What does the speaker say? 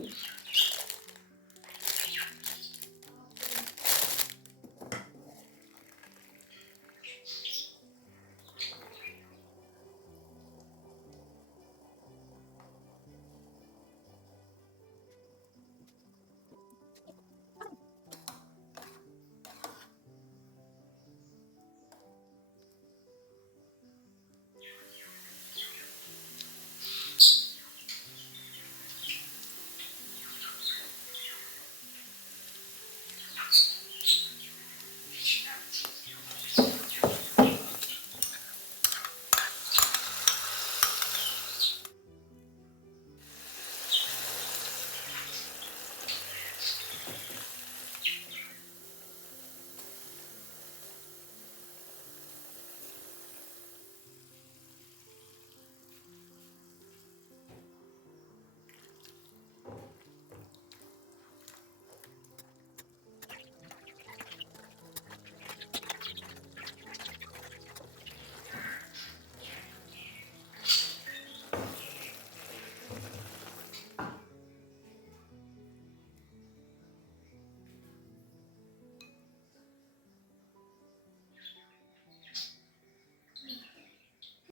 Thank you.